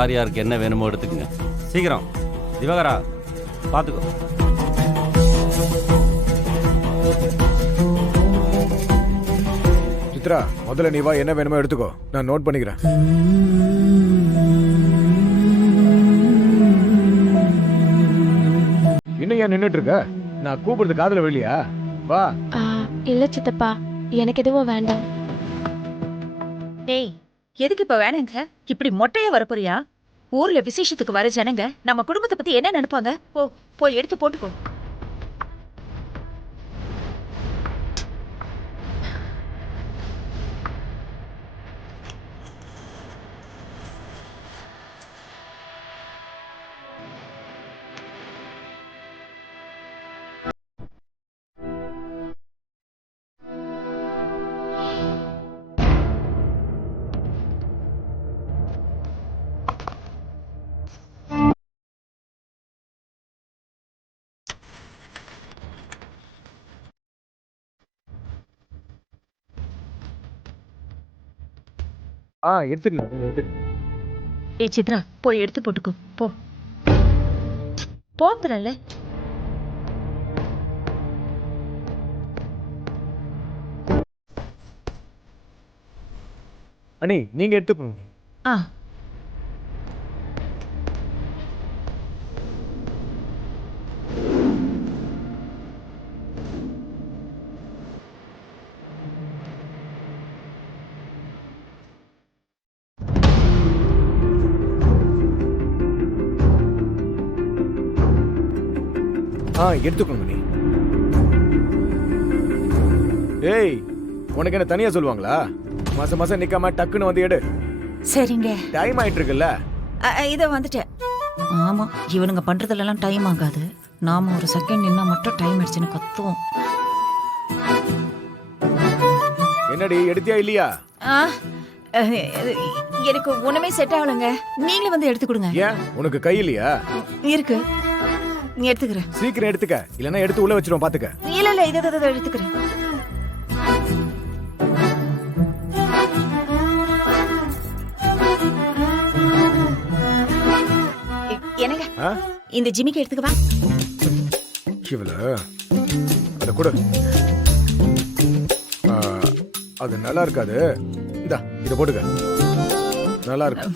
யார் யாருக்கு என்ன வேணுமோ எடுத்துக்கங்க. சீக்கிரம் திவாகரா பார்த்துக்கோ. சித்ரா, முதல்ல நீ வா, என்ன வேணுமோ எடுத்துக்கோ, நான் நோட் பண்ணிக்கிறேன். இன்னும் ஏன் நின்னுட்டு இருக்க? நான் கூப்பிடுறது காதுல வெளியா? வா. இல்ல சித்தப்பா, எனக்கு எதுவும் வேண்டாம். டேய், எதுக்கு இப்ப வேணுங்க? இப்படி மொட்டையா வரப்போறியா? ஊர்ல விசேஷத்துக்கு வர ஜனங்க நம்ம குடும்பத்தை பத்தி என்ன நினைப்பாங்க? போய் எடுத்து போட்டுக்கோ. எடுத்துக்கலாம். ஏய் சித்ரா, போய் எடுத்து போட்டுக்கோ. போத்துறல. அண்ணி, நீங்க எடுத்துக்கணும். எடுத்துக்கணும் நீ. ஏய், உனக்கு என்ன தனியா சொல்லுவாங்களா? மாசம் மாசம் நிக்காம டக்குன்னு வந்து எடு. சரிங்க. டைம் ஆயிட்டு இருக்குல்ல. இத வந்துட்டேன். ஆமா, இவனுங்க பண்றதுல டைம் ஆகாது. நாம ஒரு செகண்ட் நின்னா மட்டும் டைம் ஆயிடுச்சுன்னு கத்துவோம். என்னடி, எடுத்தியா இல்லையா? எனக்கு ஒண்ணுமே செட் ஆகலங்க. நீங்களே வந்து எடுத்து கொடுங்க. ஏன், உனக்கு கை இல்லையா? இருக்கு, நீ எடுத்துக்கிறேன். சீக்கிரம் எடுத்துக்க, இல்லன்னா எடுத்து உள்ள வச்சிரும் பாத்துக்க. இல்ல இத எடுத்துக்கிறேன். என்னங்க, இந்த ஜிமிக்கு எடுத்துக்கவா? இவள அத கொடு. அது நல்லா இருக்காது. இந்தா, இத போட்டுக்க. நல்லா இருக்கு.